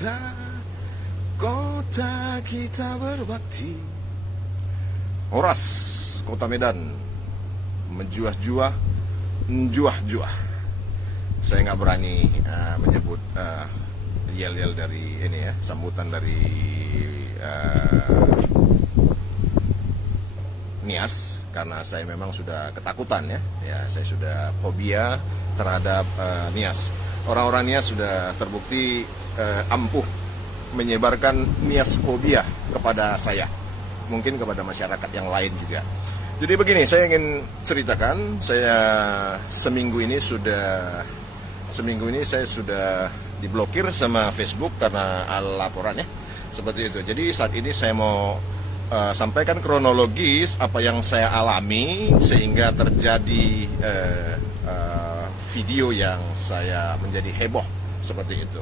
kota, kota kita berbakti. Horas, kota Medan, menjuah-juah, menjuah-juah. Saya nggak berani menyebut yel-yel dari ini ya, sambutan dari Nias, karena saya memang sudah ketakutan ya, saya sudah fobia terhadap Nias. Orang-orang Nias sudah terbukti ampuh menyebarkan Nias fobia kepada saya, mungkin kepada masyarakat yang lain juga. Jadi begini, saya ingin ceritakan, saya seminggu ini saya sudah diblokir sama Facebook karena laporannya seperti itu. Jadi saat ini saya mau sampaikan kronologis apa yang saya alami sehingga terjadi video yang saya menjadi heboh seperti itu.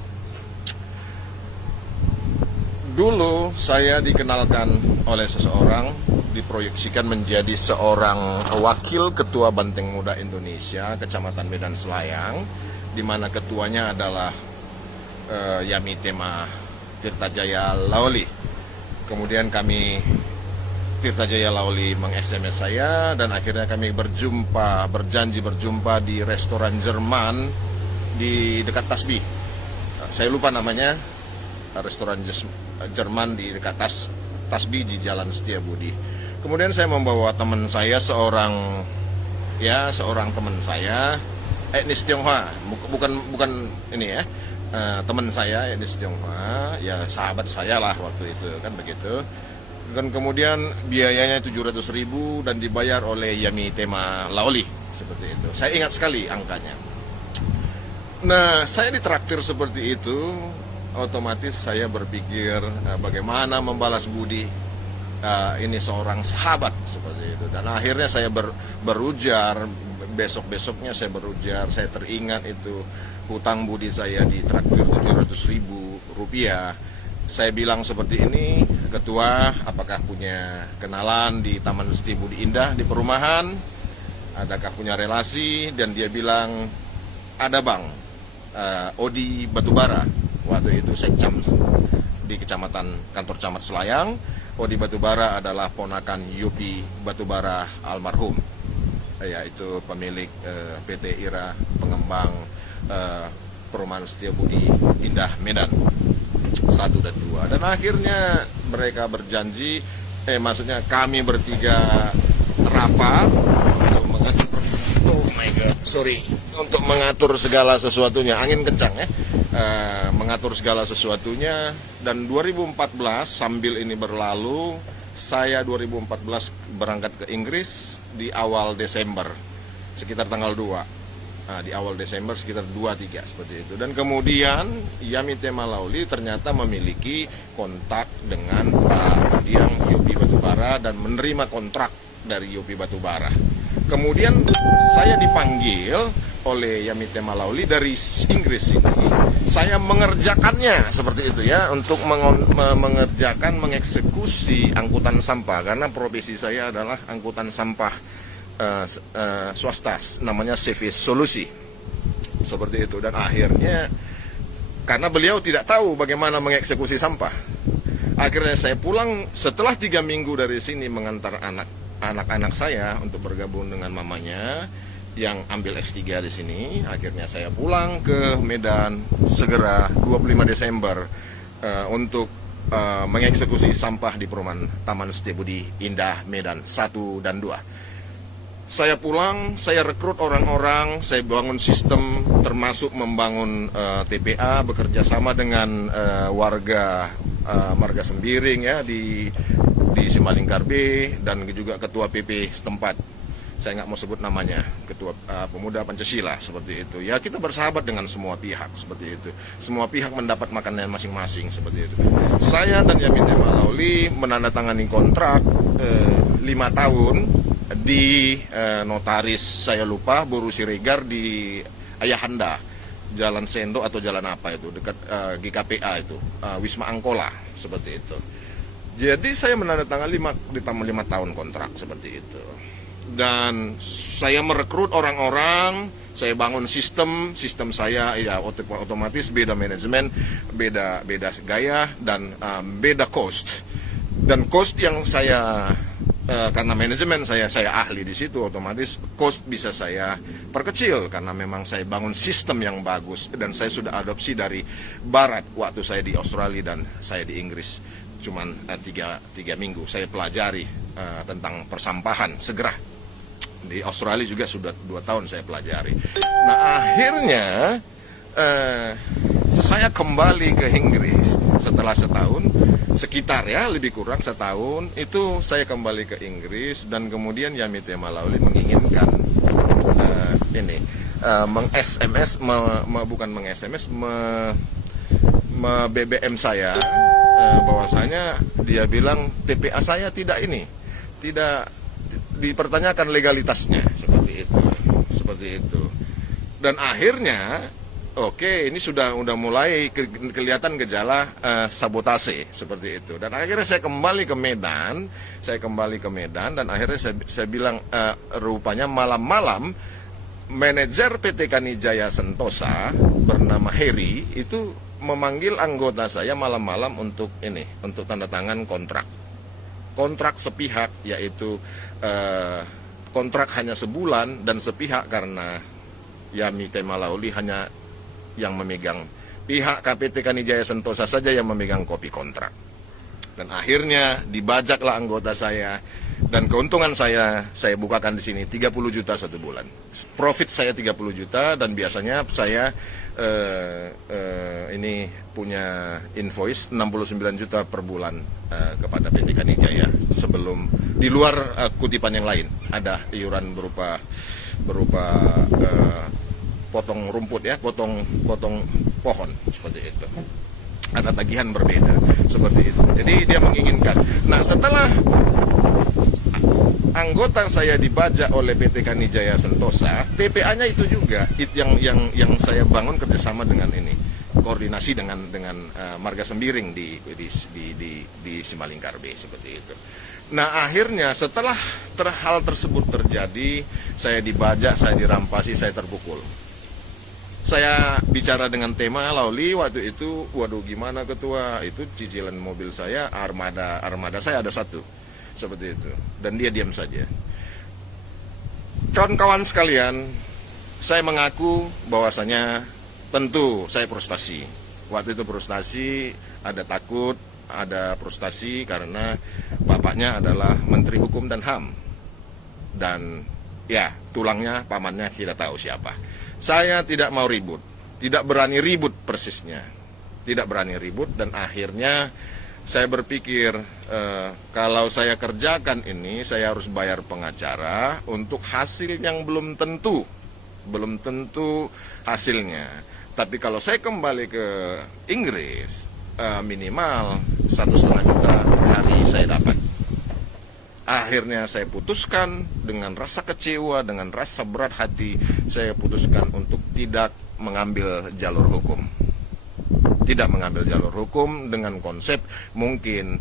Dulu saya dikenalkan oleh seseorang, diproyeksikan menjadi seorang wakil ketua Banteng Muda Indonesia Kecamatan Medan Selayang, di mana ketuanya adalah Yami Tema Tirtajaya Laoli. Kemudian Tirtajaya Laoli meng-SMS saya dan akhirnya kami berjanji berjumpa di restoran Jerman di dekat Tasbih. Saya lupa namanya, restoran Jerman di dekat Tasbih di Jalan Setiabudi. Kemudian saya membawa teman saya, seorang teman saya etnis Tionghoa, bukan ini ya, teman saya etnis Tionghoa, ya sahabat saya lah waktu itu kan begitu. Dan kemudian biayanya 700.000 dan dibayar oleh Yami Tema Laoli seperti itu. Saya ingat sekali angkanya. Nah, saya ditraktir seperti itu, otomatis saya berpikir bagaimana membalas budi ini seorang sahabat seperti itu. Dan akhirnya saya berujar, besok-besoknya saya berujar, saya teringat itu hutang budi saya ditraktir 700.000 rupiah. Saya bilang seperti ini, ketua, apakah punya kenalan di Taman Setiabudi Indah di perumahan? Adakah punya relasi? Dan dia bilang, ada bang, Odi Batubara. Waktu itu Sekcam di kantor camat Selayang. Odi Batubara adalah ponakan Yopi Batubara almarhum, yaitu pemilik PT IRA, pengembang perumahan Setiabudi Indah Medan 1 dan 2. Dan akhirnya mereka berjanji, kami bertiga rapat untuk mengatur segala sesuatunya. Angin kencang ya, mengatur segala sesuatunya. Dan 2014 sambil ini berlalu, saya 2014 berangkat ke Inggris di awal Desember, sekitar tanggal 2. Nah, di awal Desember sekitar 2-3 seperti itu. Dan kemudian Yami Tema Laoli ternyata memiliki kontak dengan Pak Diang Yopi Batubara dan menerima kontrak dari Yopi Batubara. Kemudian saya dipanggil oleh Yami Tema Laoli dari Inggris ini. Saya mengerjakannya seperti itu ya, untuk mengeksekusi angkutan sampah, karena profesi saya adalah angkutan sampah swasta, namanya CV Solusi seperti itu. Dan akhirnya karena beliau tidak tahu bagaimana mengeksekusi sampah, akhirnya saya pulang setelah 3 minggu dari sini mengantar anak-anak saya untuk bergabung dengan mamanya yang ambil S3 di sini. Akhirnya saya pulang ke Medan segera 25 Desember untuk mengeksekusi sampah di perumahan Taman Setiabudi Indah Medan 1 dan 2. Saya pulang, saya rekrut orang-orang, saya bangun sistem, termasuk membangun TPA, bekerja sama dengan warga Marga Sembiring ya di Simalingkar B, dan juga ketua PP setempat. Saya nggak mau sebut namanya, ketua pemuda Pancasila seperti itu. Ya, kita bersahabat dengan semua pihak seperti itu. Semua pihak mendapat makanannya masing-masing seperti itu. Saya dan Yami Tema Laoli menandatangani kontrak 5 tahun di notaris, saya lupa, Boru Siregar di Ayahanda, Jalan Sendo atau jalan apa itu, dekat GKPA itu, Wisma Angkola seperti itu. Jadi saya menandatangani 5 tahun kontrak seperti itu. Dan saya merekrut orang-orang, Saya bangun sistem saya ya otomatis beda manajemen, beda gaya dan beda cost. Dan cost yang saya karena manajemen saya ahli di situ, otomatis cost bisa saya perkecil karena memang saya bangun sistem yang bagus dan saya sudah adopsi dari barat waktu saya di Australia dan saya di Inggris. Cuman 3 minggu saya pelajari tentang persampahan segera. Di Australia juga sudah 2 tahun saya pelajari. Nah akhirnya saya kembali ke Inggris setelah setahun, sekitar ya lebih kurang setahun itu saya kembali ke Inggris dan kemudian Yamite Malauli menginginkan meng-SMS, bukan meng-SMS, BBM saya bahwasanya dia bilang TPA saya tidak dipertanyakan legalitasnya seperti itu dan akhirnya ini sudah mulai kelihatan gejala sabotase seperti itu dan akhirnya saya kembali ke Medan dan akhirnya saya bilang rupanya malam-malam manajer PT Kanijaya Sentosa bernama Heri itu memanggil anggota saya malam-malam untuk tanda tangan kontrak sepihak, yaitu kontrak hanya sebulan dan sepihak karena Yamite Malauli hanya yang memegang, pihak KPT Kanijaya Sentosa saja yang memegang kopi kontrak. Dan akhirnya dibajaklah anggota saya dan keuntungan saya bukakan di sini 30 juta satu bulan. Profit saya 30 juta dan biasanya saya ini punya invoice 69 juta per bulan kepada PT Kanijaya sebelum di luar kutipan yang lain ada iuran berupa potong rumput ya, potong pohon seperti itu. Ada tagihan berbeda seperti itu. Jadi dia menginginkan. Nah, setelah anggota saya dibajak oleh PT Kanijaya Sentosa, TPA-nya itu juga yang saya bangun kerjasama dengan koordinasi dengan Marga Sembiring di Simalingkar B seperti itu. Nah, akhirnya setelah hal tersebut terjadi, saya dibajak, saya dirampasi, saya terpukul. Saya bicara dengan Tema Lauli waktu itu, waduh gimana ketua, itu cicilan mobil saya, armada saya ada satu, seperti itu. Dan dia diam saja. Kawan-kawan sekalian, saya mengaku bahwasanya tentu saya frustasi. Waktu itu frustasi, ada takut, ada frustasi karena bapaknya adalah Menteri Hukum dan HAM. Dan ya, tulangnya, pamannya tidak tahu siapa. Saya tidak mau ribut, tidak berani ribut persisnya, tidak berani ribut dan akhirnya saya berpikir kalau saya kerjakan ini saya harus bayar pengacara untuk hasil yang belum tentu hasilnya. Tapi kalau saya kembali ke Inggris minimal 1,5 juta per hari saya dapat. Akhirnya saya putuskan dengan rasa kecewa, dengan rasa berat hati, saya putuskan untuk tidak mengambil jalur hukum. Tidak mengambil jalur hukum dengan konsep mungkin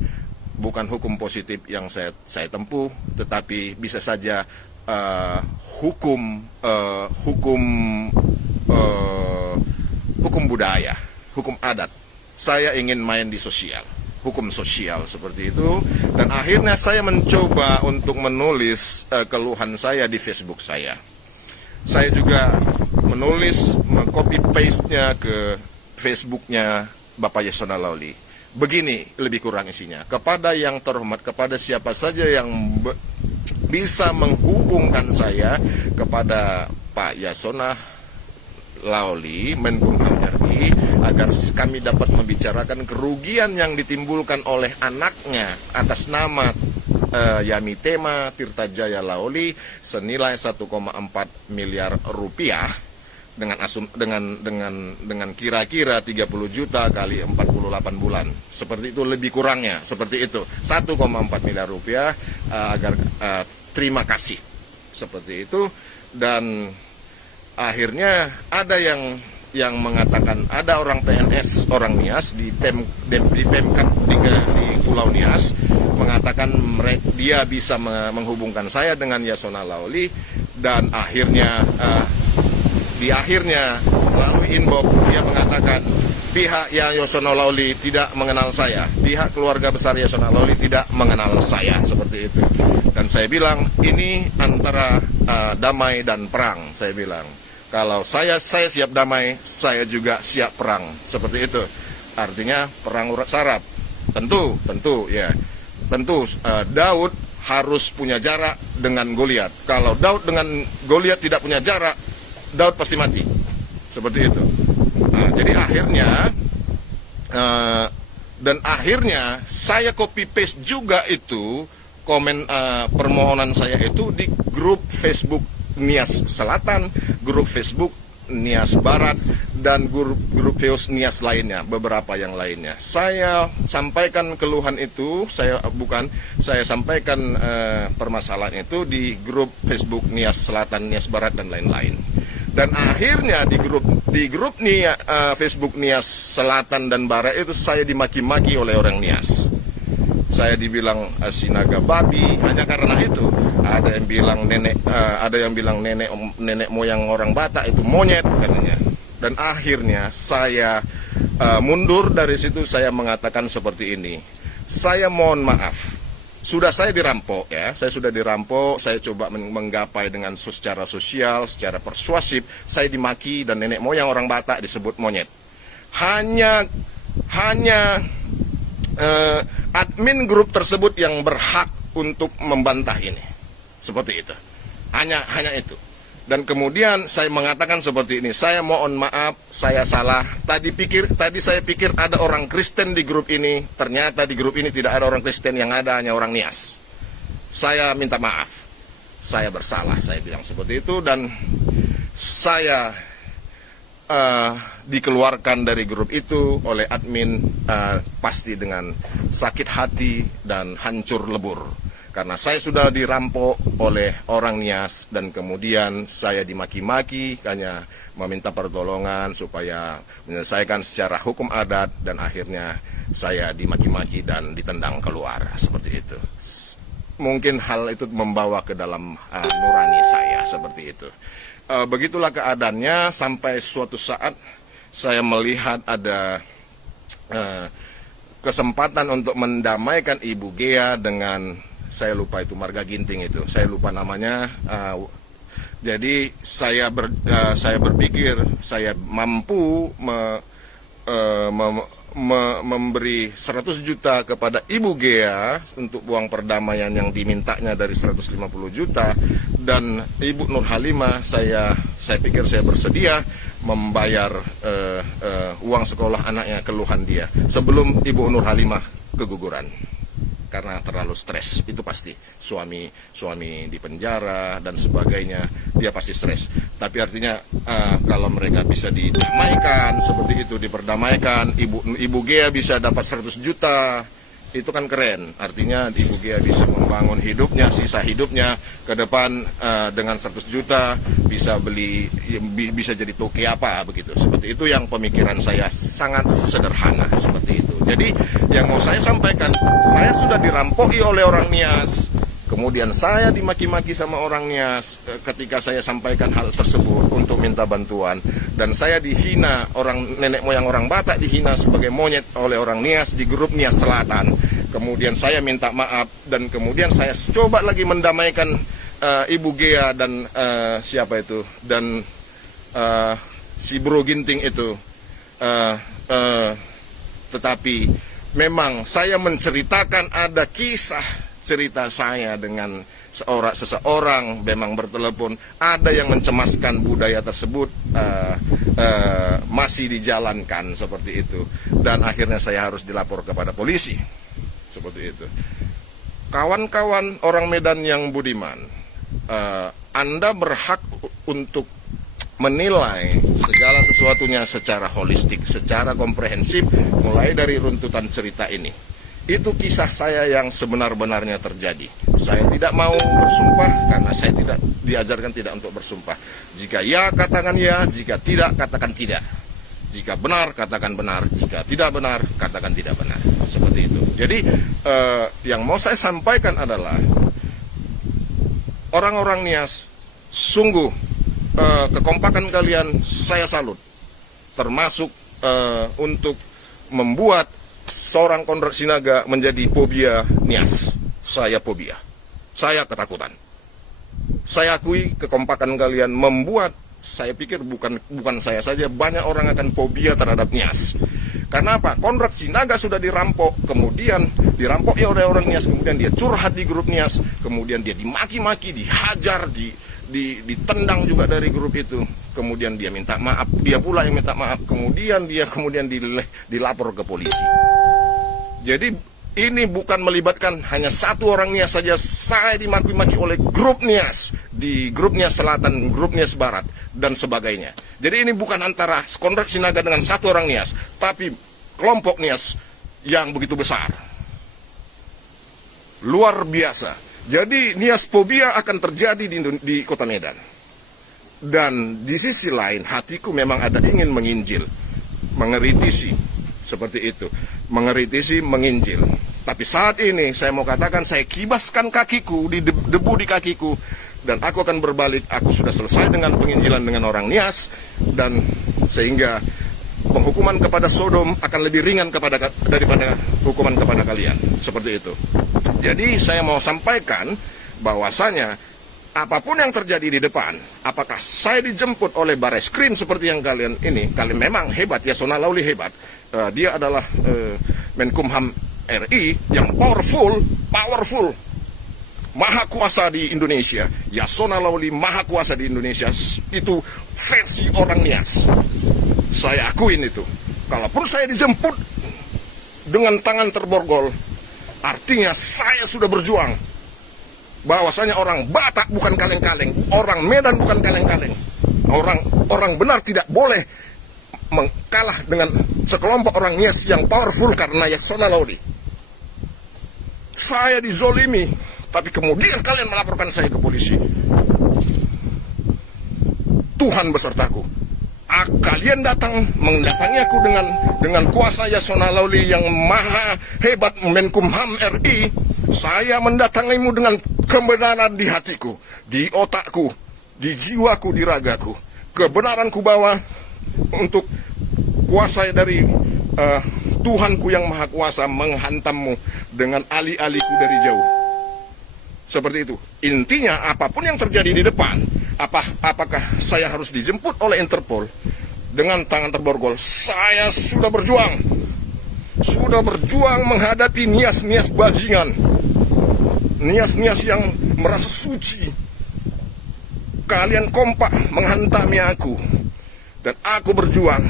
bukan hukum positif yang saya tempuh, tetapi bisa saja hukum budaya, hukum adat. Saya ingin main di sosial. Hukum sosial seperti itu dan akhirnya saya mencoba untuk menulis keluhan saya di Facebook saya. Saya juga menulis, copy paste-nya ke Facebooknya Bapak Yasona Lauli. Begini lebih kurang isinya. Kepada yang terhormat, kepada siapa saja yang bisa menghubungkan saya kepada Pak Yasona Lauli, Menkumham RI, agar kami dapat membicarakan kerugian yang ditimbulkan oleh anaknya atas nama Yamitema Tirtajaya Lauli senilai 1,4 miliar rupiah dengan kira-kira 30 juta kali 48 bulan. Seperti itu lebih kurangnya, seperti itu. 1,4 miliar rupiah agar terima kasih. Seperti itu dan akhirnya ada yang mengatakan ada orang PNS, orang Nias di Pemkab di Pulau Nias mengatakan dia bisa menghubungkan saya dengan Yasona Lauli dan akhirnya Di akhirnya melalui inbox dia mengatakan pihak Yasona Lawli tidak mengenal saya, pihak keluarga besar Yasona Lawli tidak mengenal saya, seperti itu. Dan saya bilang ini antara damai dan perang. Saya bilang kalau saya siap damai, saya juga siap perang, seperti itu. Artinya perang urat saraf. Tentu ya. Tentu Daud harus punya jarak dengan Goliat. Kalau Daud dengan Goliat tidak punya jarak, Daud pasti mati. Seperti itu. Nah, jadi akhirnya saya copy paste juga itu komen permohonan saya itu di grup Facebook Nias Selatan, grup Facebook Nias Barat, dan grup Nias lainnya, beberapa yang lainnya. Saya sampaikan keluhan itu, saya sampaikan permasalahan itu di grup Facebook Nias Selatan, Nias Barat, dan lain-lain. Dan akhirnya di grup Facebook Nias Selatan dan Barat itu saya dimaki-maki oleh orang Nias. Saya dibilang sinaga babi hanya karena itu. Ada yang bilang nenek moyang orang Batak itu monyet katanya. Dan akhirnya saya mundur dari situ. Saya mengatakan seperti ini. Saya mohon maaf. Saya dirampok ya. Saya sudah dirampok. Saya coba menggapai dengan secara sosial, secara persuasif. Saya dimaki dan nenek moyang orang Batak disebut monyet. Hanya admin grup tersebut yang berhak untuk membantah ini. Seperti itu. Hanya itu. Dan kemudian saya mengatakan seperti ini, saya mohon maaf, saya salah. Tadi saya pikir ada orang Kristen di grup ini, ternyata di grup ini tidak ada orang Kristen, yang ada hanya orang Nias. Saya minta maaf. Saya bersalah, saya bilang seperti itu, dan saya dikeluarkan dari grup itu oleh admin pasti dengan sakit hati dan hancur lebur. Karena saya sudah dirampok oleh orang Nias dan kemudian saya dimaki-maki, hanya meminta pertolongan supaya menyelesaikan secara hukum adat, dan akhirnya saya dimaki-maki dan ditendang keluar, seperti itu. Mungkin hal itu membawa ke dalam nurani saya, seperti itu. Begitulah keadaannya sampai suatu saat saya melihat ada kesempatan untuk mendamaikan Ibu Gea dengan, saya lupa itu Marga Ginting itu, saya lupa namanya. Jadi saya berpikir saya mampu memberi 100 juta kepada Ibu Gea untuk uang perdamaian yang dimintanya dari 150 juta, dan Ibu Nur Halimah saya pikir saya bersedia membayar uang sekolah anaknya, keluhan dia, sebelum Ibu Nur Halimah keguguran karena terlalu stres. Itu pasti suami di penjara dan sebagainya, dia pasti stres. Tapi artinya kalau mereka bisa didamaikan seperti itu, diperdamaikan, Ibu Gea bisa dapat 100 juta, itu kan keren. Artinya Ibu Gea bisa membangun hidupnya, sisa hidupnya ke depan dengan 100 juta bisa bisa jadi toke apa begitu. Seperti itu yang pemikiran saya, sangat sederhana seperti itu. Jadi yang mau saya sampaikan, saya sudah dirampoki oleh orang Nias. Kemudian saya dimaki-maki sama orang Nias ketika saya sampaikan hal tersebut untuk minta bantuan. Dan saya dihina, nenek moyang orang Batak dihina sebagai monyet oleh orang Nias di grup Nias Selatan. Kemudian saya minta maaf, dan kemudian saya coba lagi mendamaikan Ibu Gea dan siapa itu, dan si Bro Ginting itu. Tetapi memang saya menceritakan ada kisah cerita saya dengan seseorang memang bertelepon, ada yang mencemaskan budaya tersebut masih dijalankan seperti itu, dan akhirnya saya harus dilapor kepada polisi seperti itu. Kawan-kawan orang Medan yang budiman, Anda berhak untuk menilai segala sesuatunya secara holistik, secara komprehensif, mulai dari runtutan cerita ini. Itu kisah saya yang sebenar-benarnya terjadi. Saya tidak mau bersumpah karena saya tidak diajarkan tidak untuk bersumpah. Jika ya, katakan ya, jika tidak, katakan tidak. Jika benar, katakan benar. Jika tidak benar, katakan tidak benar. Seperti itu. Jadi yang mau saya sampaikan adalah orang-orang Nias sungguh kekompakan kalian saya salut, termasuk untuk membuat seorang Konrad Sinaga menjadi fobia Nias. Saya fobia, saya ketakutan. Saya akui kekompakan kalian membuat, saya pikir bukan saya saja, banyak orang akan fobia terhadap Nias. Karena apa? Konrad Sinaga sudah dirampok, kemudian dirampok oleh orang Nias, kemudian dia curhat di grup Nias, kemudian dia dimaki-maki, dihajar, ditendang juga dari grup itu, kemudian dia minta maaf, dia pula yang minta maaf, kemudian dilapor ke polisi. Jadi ini bukan melibatkan hanya satu orang Nias saja, saya dimaki-maki oleh grup Nias, di grup Nias Selatan, grup Nias Barat, dan sebagainya. Jadi ini bukan antara Konrad Sinaga dengan satu orang Nias, tapi kelompok Nias yang begitu besar. Luar biasa. Jadi Nias fobia akan terjadi di Kota Medan. Dan di sisi lain, hatiku memang ada ingin menginjil, mengeritisi, seperti itu. Mengeritisi, menginjil. Tapi saat ini saya mau katakan, saya kibaskan kakiku, di debu di kakiku, dan aku akan berbalik. Aku sudah selesai dengan penginjilan dengan orang Nias, dan sehingga penghukuman kepada Sodom akan lebih ringan daripada hukuman kepada kalian. Seperti itu. Jadi saya mau sampaikan bahwasanya apapun yang terjadi di depan, apakah saya dijemput oleh Bareskrim seperti yang kalian memang hebat, Yasona Lawli hebat. Dia adalah Menkumham RI yang powerful, maha kuasa di Indonesia. Yasona Lawli maha kuasa di Indonesia. Itu versi orang Nias. Saya akuin itu. Kalaupun saya dijemput dengan tangan terborgol, artinya saya sudah berjuang. Bahwasanya orang Batak bukan kaleng-kaleng, orang Medan bukan kaleng-kaleng. Orang benar tidak boleh mengkalah dengan sekelompok orang Nias yang powerful karena Yasona Lawli. Saya dizolimi, tapi kemudian kalian melaporkan saya ke polisi. Tuhan besertaku. Kalian mendatangi aku dengan kuasa Yasona Lawli yang maha hebat, Menkumham RI. Saya mendatangimu dengan kebenaran di hatiku, di otakku, di jiwaku, di ragaku. Kebenaran ku bawa untuk kuasa dari Tuhanku yang maha kuasa menghantammu dengan ali-aliku dari jauh. Seperti itu. Intinya apapun yang terjadi di depan, apakah saya harus dijemput oleh Interpol dengan tangan terborgol, saya sudah berjuang. Sudah berjuang menghadapi Nias-Nias bajingan. Nias-Nias yang merasa suci. Kalian kompak menghantami aku. Dan aku berjuang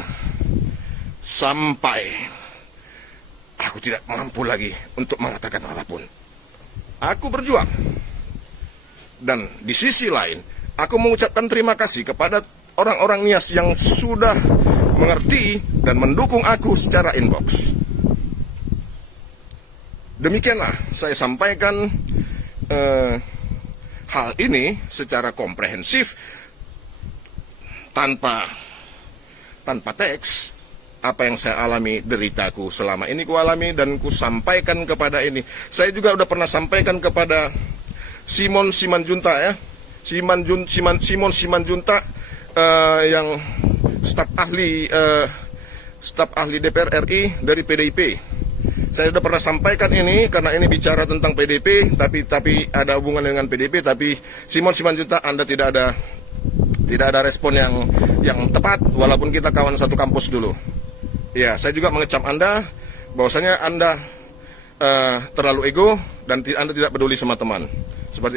sampai aku tidak mampu lagi untuk mengatakan apapun. Aku berjuang. Dan di sisi lain, aku mengucapkan terima kasih kepada orang-orang Nias yang sudah mengerti dan mendukung aku secara inbox. Demikianlah saya sampaikan hal ini secara komprehensif tanpa teks. Apa yang saya alami, deritaku selama ini ku alami dan ku sampaikan kepada ini. Saya juga udah pernah sampaikan kepada Simon Simanjunta ya. Simon Simanjunta yang staf ahli DPR RI dari PDIP. Saya sudah pernah sampaikan ini karena ini bicara tentang PDIP, tapi ada hubungan dengan PDIP. Tapi Simon Simanjunta, Anda tidak ada respon yang tepat, walaupun kita kawan satu kampus dulu. Ya, saya juga mengecam Anda bahwasanya Anda terlalu ego dan Anda tidak peduli sama teman. Seperti